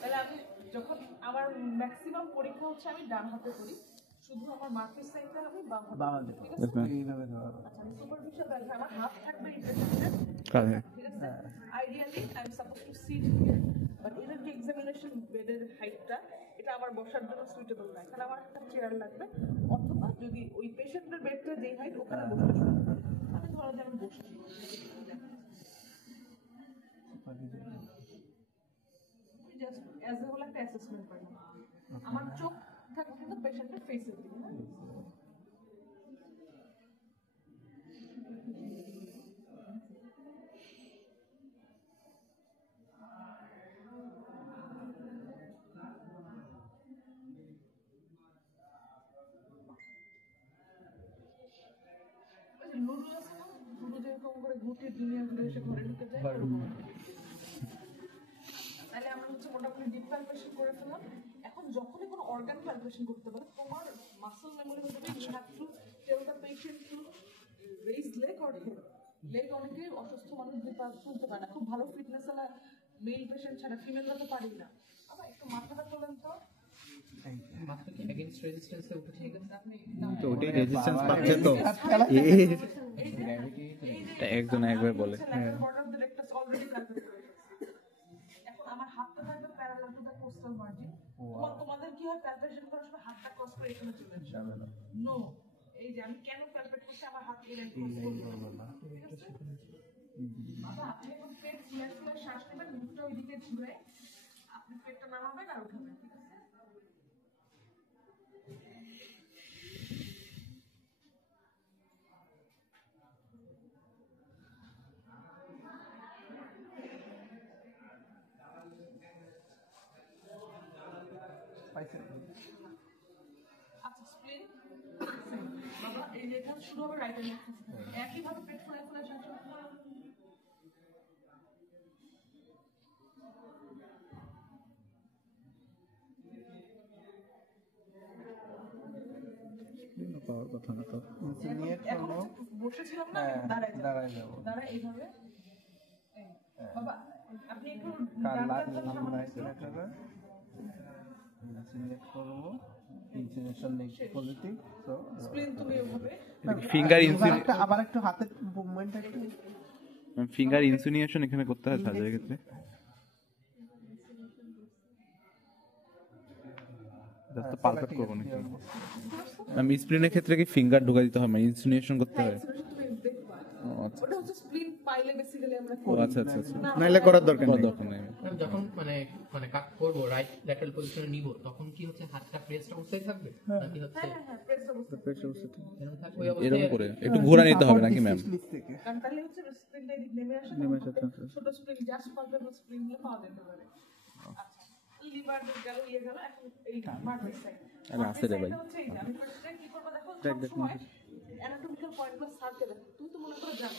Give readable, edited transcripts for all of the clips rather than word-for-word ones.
তাহলে আমি যখন আমার ম্যাক্সিমাম পরীক্ষা হচ্ছে আমি ডান হাতে করি, শুধু আমার মার্কেট সাইডটা আমি বাম হাতে করি। ঠিক আছে, এইভাবে ধরো। আচ্ছা, সুপারফিশিয়াল ব্যাক আমার হাত থাকবে এই পেশেন্টের কাঁধে। ঠিক আছে, ideally I am suppose two sit here, but এটার যে এক্সামিনেশন বেডের হাইটটা এটা আমার বসার জন্য সুইটেবল না, এখানে আমার একটা চেয়ার লাগবে, অথবা যদি ওই পেশেন্টের বেডটা যেই হাইট ওখানে বসতে আমি ধরো যে আমি বসছি, জাস্ট অ্যাজ এ হোল একটা অ্যাসেসমেন্ট করি। আমার চোখ থাকবে কিন্তু পেশেন্টের ফেসের দিকে। লুডু আছে না, লুডু যেরকম করে ঘুরতে দুনিয়া ঘুরে এসে ঘরে ঢুকে যায়, তাহলে আমরা হচ্ছে মোটামুটি ডিপ পালপেশন করে ফেললাম। এখন যখনই কোনো অর্গান পালপেশন করতে পারে তোমার মাসল মেমোরি হতে পারে, you have to tell the patient to raise leg or head. Leg অনেকে অসুস্থ মানুষ তুলতে পারে না, খুব ভালো ফিটনেস না মেল পেশেন্ট ছাড়া ফিমেলরা তো পারি না। আবার একটু মাথাটা তোলেন তো, মাথা কি এগেইনস্ট রেজিস্ট্যান্সে উঠে ঠিক আছে, আপনি তো ওটাই রেজিস্ট্যান্স পাচ্ছে তো এটা একজন একবার বলে। আমার হাতটা থাকবে parallel to the coastal margin. তোমাদের কি হয় প্যালপেশন করার সময় হাতটা ক্রস করে এখানে চলে আসে? নো, এই যে আমি কেন প্যালপেট করছি আমার হাত এর ক্রস করব না। ঠিক আছে বাবা, আপনি এখন পেট ফুলে ফুলে শ্বাস নেবেন, মুখটা ওইদিকে ঘুরে আপনি পেটটা নামাবেন আর উঠাবেন। ঠিক আছে, আচ্ছা স্প্লিন বাবা, এই যে এটা শুরু হবে রাইট হ্যান্ড, একই ভাবে পেট ফুলে ফুলে শ্বাস নেবেন। পাওয়ার কথা না তো, এখন বসেছিলাম না, দাঁড়ায় যাবো, দাঁড়ায় এইভাবে। বাবা আপনি একটু ফিঙ্গার ইনসিনিয়েশন, আবার একটু হাতের মুভমেন্টটা একটু ফিঙ্গার ইনসিনিয়েশন এখানে করতে হয় সার্জারির ক্ষেত্রে। জাস্ট পালপেট করব নাকি আমি স্প্লিনের ক্ষেত্রে কি ফিঙ্গার ঢোকা দিতে হয়, মানে ইনসিনিয়েশন করতে হয়? ওটা হচ্ছে স্প্লিন পাইলে বেসিক্যালি আমরা করি। আচ্ছা আচ্ছা আচ্ছা, নাইলে করার দরকার নেই। যখন মানে কাট করব রাইট ল্যাটারাল পজিশনে নিব তখন কি হচ্ছে হাতটা প্রেসড অবস্থায় থাকবে নাকি হচ্ছে হ্যাঁ প্রেস অবস্থায় এরকম থাকবে? এরকম করে একটু ঘোরা নিতে হবে নাকি ম্যাম? কারণ তাহলে হচ্ছে স্প্লিনটা এদিক নেমে আসে, ছোট স্প্লিন জাস্ট পালপেবল স্প্লিন হলে পাওয়া যেতে পারে। আচ্ছা লিভার গেল ইয়ে গেল, এখন এই মার্কেট সাইড আরে আছে রে ভাই, আমি ফার্স্টে কি করব দেখো, সবসময় অ্যানাটমিক্যাল পয়েন্ট প্লাস সার্কে দেখো, তুমি তো মনে করে জানো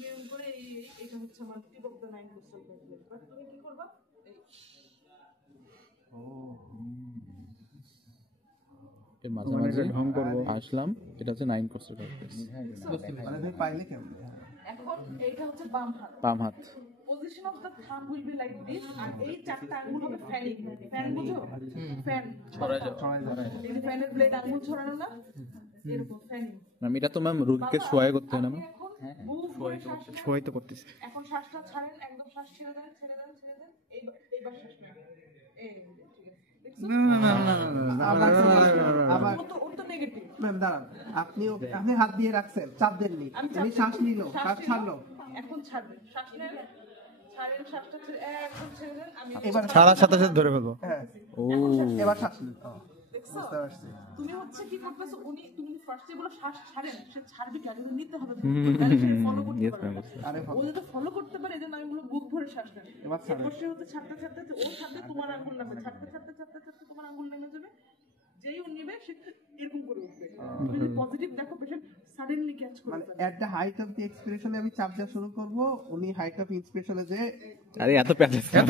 নিয়ম করে এইটা হচ্ছে আমার tip of the nine coastal plate, but তুমি কি করবা এই মাঝে মাঝে ঢং করব আসলাম, এটা হচ্ছে 9 কোস্টাল প্লেট। মানে তুমি পাইলে কেমন? এখন এইটা হচ্ছে বাম হাত, position of the thumb will be like this, আর এই চারটা আঙ্গুল হবে ফ্যানিং। ফ্যান বুঝো, ফ্যান ছড়ায় এই যে ফ্যানের ব্লেড আঙ্গুল ছড়ানো না, এরকম ফ্যানিং। ম্যাম এটা তো ম্যাম রোগীকে শোয়াই করতে হয় না ম্যাম? শোয়াই তো করতেছি। এখন শ্বাসটা ছাড়েন, একদম শ্বাস ছেড়ে দেন, এইবার শ্বাস নেবেন, এই ঠিক আছে। আপনি হাত দিয়ে রাখছেন, চাপ দেননি, উনি শ্বাস নিল, শ্বাস ছাড়লো, এখন ছাড়বেন, শ্বাস নেন, ছাড়েন, শ্বাসটা একদম ছেড়ে দেন। আমি এবার ছাড়ার সাথে সাথে ধরে ফেলবো। হ্যাঁ, ও এবার শ্বাস নিন। বুঝতে পারছি। তুমি হচ্ছে কি করতেছো, তুমি ফার্স্টে বলো শ্বাস ছাড়েন, সে ছাড়বে কেন, নিতে হবে, ফলো করতে পারে। ও যদি ফলো করতে পারে, এজন্য আমি বলবো বুক ভরে শ্বাস নেন। এরপর সে হচ্ছে ছাড়তে ছাড়তে ও ছাড়তে তোমার আঙ্গুল নামবে, ছাড়তে ছাড়তে ছাড়তে ছাড়তে তোমার আঙ্গুল নেমে যাবে, যেই ও নেবে সে এরকম করে উঠবে। তুমি যদি পজিটিভ দেখো, পেশেন্ট সাডেনলি ক্যাচ করে, মানে at the height of the এক্সপিরেশনে আমি চাপ দেওয়া শুরু করব, উনি হাইট অফ ইন্সপিরেশনে যে আরে এত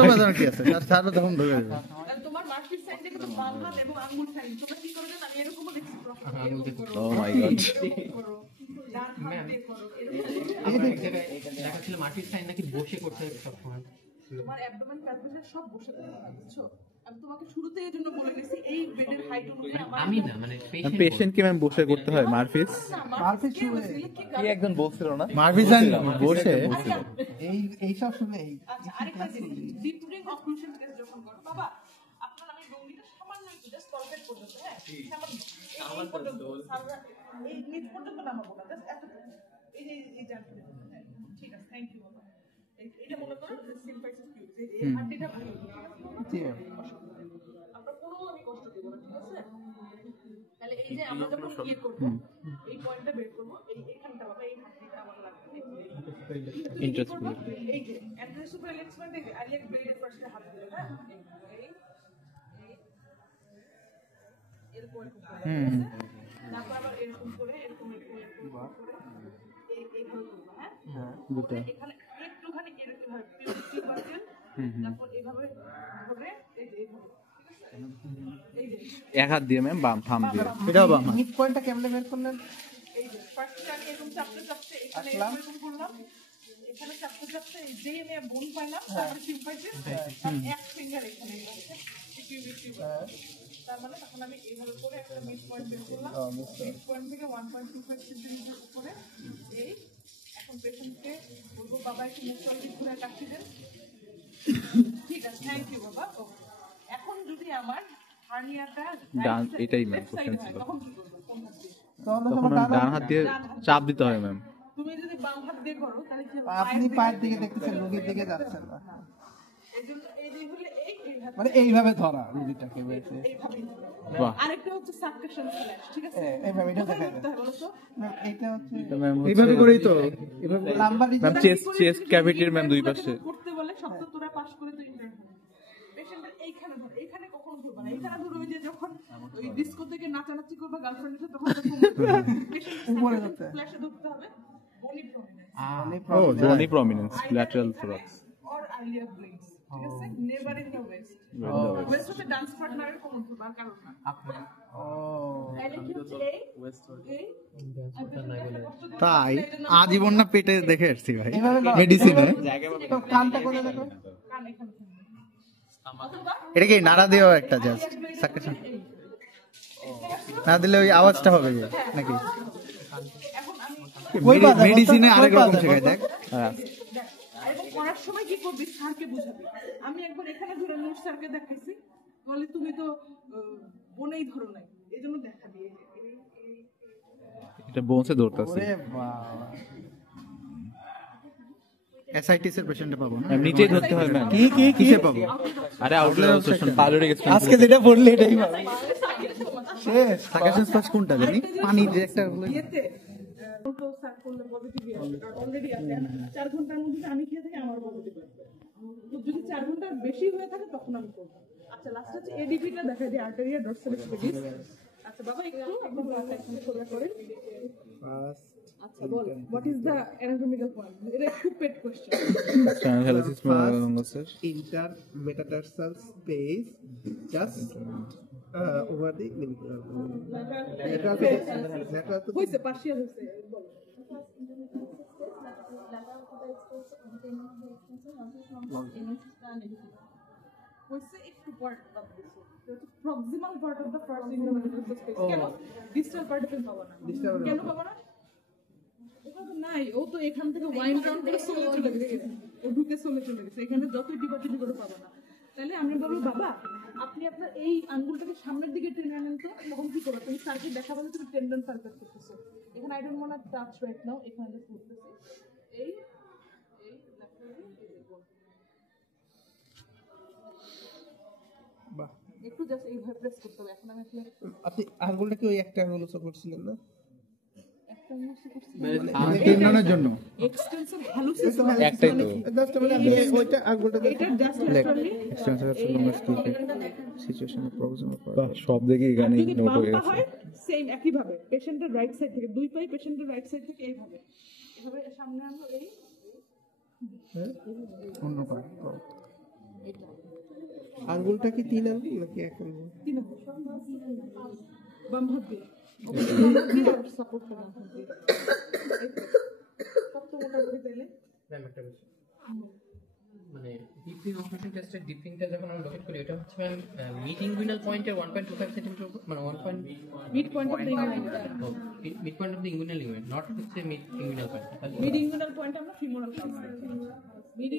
বাজার কি আছে, তাহলে তখন ধরে যাবে। তোমার মার্কেট সাইডে কিন্তু বাম হাত এবং আঙ্গুল ফ্যানিং, তোমরা কি করবেন আমি এরকমও দেখছি, ও মাই গড, ডান হাত দিয়ে করো, দেখা ছিল মার্কেট সাইন নাকি বসে করতে হবে সবসময়। তোমার অ্যাবডোমেন ক্যালকুলেশন সব বসে থাকে বুঝছো? আমি তোমাকে শুরুতেই এর জন্য বলে গেছি এই বেডের হাইট অনুযায়ী আমার আমি না মানে পেশেন্ট কি ম্যাম বসে করতে হয় মারফিস? মারফিস শুনে কি একজন বলছিল না মারফিস বসে এই সব শুনে এই আচ্ছা আরেকটা জিনিস ডিপ ব্রিং অক্লুশন টেস্ট যখন করো বাবা আপনার আমি ডঙ্গিটা সামান্য একটু জাস্ট পকেট পর্যন্ত হ্যাঁ সামান্য পর্যন্ত এই নিচ পর্যন্ত নামাবো না জাস্ট এতটুকু এই জানতে হ্যাঁ ঠিক আছে থ্যাংক ইউ বাবা এটা মনে করো সিম্পাইসিস কিউব এই হাড্ডিটা ভালো জি আমরা কোনো আমি কষ্ট দেব না ঠিক আছে তাহলে এই যে আমরা যখন ইয়ে করব এই পয়েন্টটা বের করব এইখানটা বাবা এই হাড্ডিটা আমার লাগবে ইন্টারেস্টিং এই যে অ্যান্ট্রোসুপারাল এক্সপার্ট এই আলিয়াক ব্লেডের ফার্স্টে হাত দিলে হ্যাঁ এই এরকম তারপর আবার এরকম করে এরকম করে এইভাবে করবো হ্যাঁ এখানে একটুখানি এরকম হয় পিউরিটি বাটেন তারপর এইভাবে ধরে এই যে এইভাবে এই যে এক হাত দিয়ে ম্যাম বাম থাম দিয়ে এটাও বাম মিড পয়েন্টটা কেমনে বের করলেন? এই যে ফার্স্টে আমি এরকম চাপতে চাপতে এখানে এরকম করলাম এখানে চাপতে চাপতে এই যে আমি বোন পাইলাম তারপরে সিম্পাইসিস আর এক ফিঙ্গার এখানে পিউরিটি তার মানে তখন আমি এইভাবে করে একটা মিড পয়েন্ট বের করলাম মিড পয়েন্ট থেকে 1.25 সেন্টিমিটার উপরে এই এখন পেশেন্টকে বলবো বাবা একটু মুখ চল দিক ঘুরে কাটছি দেন ঠিক আছে থ্যাংক ইউ বাবা এখন যদি আমার হার্নিয়াটা ডান এটাই ম্যাম কোশ্চেন ছিল তখন কি করবো কোন হাত দিয়ে তখন ডান হাত দিয়ে চাপ দিতে হয় ম্যাম তুমি যদি বাম হাত দিয়ে করো তাহলে কি হবে আপনি পায়ের দিকে দেখতেছেন, রোগীর দিকে যাচ্ছেন না। এইজন্য এই যে হলো এই হাত মানে এইভাবে ধরা রোগীটাকে বেশি এইভাবে বাহ আরেকটা হচ্ছে সাকশন স্ল্যাশ ঠিক আছে এইভাবে এটা দেখা করতে হবে বলো তো না, এইটা হচ্ছে ম্যাম এইভাবে করেই তো এইভাবে লাম্বার ম্যাম চেস্ট ক্যাভিটির ম্যাম দুই পাশে করতে বলে সপ্তাহ তোরা পাস করে তো ইন্টারভিউ পেশেন্টের এইখানে ধর এইখানে কখন ধরবা না এইখানে ধর ওই যে যখন ওই ডিস্কো থেকে নাচানাচি করবা গার্লফ্রেন্ডের সাথে তখন উপরে ধরতে হয়। ফ্ল্যাশে ধরতে হবে বনি প্রমিনেন্স জোনি prominence lateral thorax or iliac blades ঠিক আছে never in the waist waist হচ্ছে ডান্স পার্টনারের কমন ধরবা কারণ না ও তাহলে কি হচ্ছে এই তাই আজীবন না পেটে দেখে আসছি ভাই এইভাবে না। মেডিসিনে তো কানটা করে দেখো কান এখানে অথবা এটা কি নাড়া দেওয়া একটা জাস্ট সাকসেশন না দিলে ওই আওয়াজটা হবে যে নাকি এখন আমি মেডিসিনে আরেক রকম শেখায় দেখ হ্যাঁ দেখ, এবং করার সময় কি করবি স্যারকে বুঝাবি আমি একবার এখানে ধরে নূর স্যারকে দেখাইছি বলে তুমি তো বোনেই ধরো নাই এই জন্য দেখাবি এটা বোনসে ধরতেছে ওরে বাবা এসআইটিস এর পেশেন্টে পাবো না নিচেই ধরতে হয় ম্যাম কি কিসে পাবো আরে আউটলার অবজেকশন পাইলোরিক এক্সপেন্স আজকে যেটা পড়লে এটাই পাবো শেষ সাকসেশন স্পাস কোনটা জানি পানি যে একটা ইয়েতে তো স্যার করলে পজিটিভ অলরেডি আছে 4 ঘন্টার মধ্যে আমি খেয়ে থাকি আমার পজিটিভ আসবে যদি 4 ঘন্টার বেশি হয়ে থাকে তখন আমি করব আচ্ছা লাস্ট হচ্ছে এডিপিটা দেখা দিই আর্টেরিয়া ডরসাল স্পেডিস আচ্ছা বাবা একটু আপনার মাথা এখানে সোজা করেন আচ্ছা বল what is the anatomical point এটা একটু পেট question analysis sir inter metatarsal space just over the lateral to হইছে পার্শিয়াল হইছে বল হইছে একটু part of this proximal part of the first intermediate space কেন ডিস্টাল পার্টিকেল পাবো না কেন পাবো না ওটা তো নাই ও তো এখান থেকে ওয়াইন ডাউন করে চলে গেছে ও ঢুকে চলে গেছে এখানে যতই ডিপার্টমেন্ট করে পাবো না তাহলে আমি বলবো বাবা আপনি আপনার এই আঙ্গুলটাকে সামনের দিকে টেনে আনেন তো তখন কি করবো তুমি স্যারকে দেখা বলে তুমি টেন্ডন সার্কেল করতেছো এখানে I don't want to touch right now এখানে জাস্ট করতেছি এই বাহ একটু জাস্ট এইভাবে প্রেস করতে হবে এখন আমি আসলে আপনি আঙ্গুলটা কি ওই একটা আঙ্গুল উঁচু করছিলেন না? একটা মিনিট করছি টেন্ডনের জন্য এক্সটেনসিভ হ্যালুসিস একটাই তো জাস্ট মানে আপনি ওইটা আঙ্গুলটা এটা জাস্ট ল্যাটারালি সিচুয়েশনে প্রবলেম সব দেখি এখানে যদি নোট হয়ে বামটা গেছে হয় সেম একই ভাবে পেশেন্টের রাইট সাইড থেকে দুই পাই পেশেন্টের রাইট সাইড থেকে এইভাবে এভাবে সামনে আনবো এই অন্য পার্ট এটা আঙ্গুলটা কি 3 আঙ্গুল নাকি এক আঙ্গুল? তিন বাম হাত দিয়ে সাপোর্ট করে হাত দিয়ে কত মোটা করে দিলে ম্যাম একটা বিষয় মানে ডিপ অপারেশন টেস্টের ডিপিংটা যখন আমরা লোকেট করি এটা হচ্ছে মিড ইনগুইনাল পয়েন্টের 1.25 সেন্টিমিটার মানে 1. Mid point of the mid point of the inguinal ligament not হচ্ছে mid inguinal point mid inguinal point আমরা ফিমোরাল কার্ভ মিড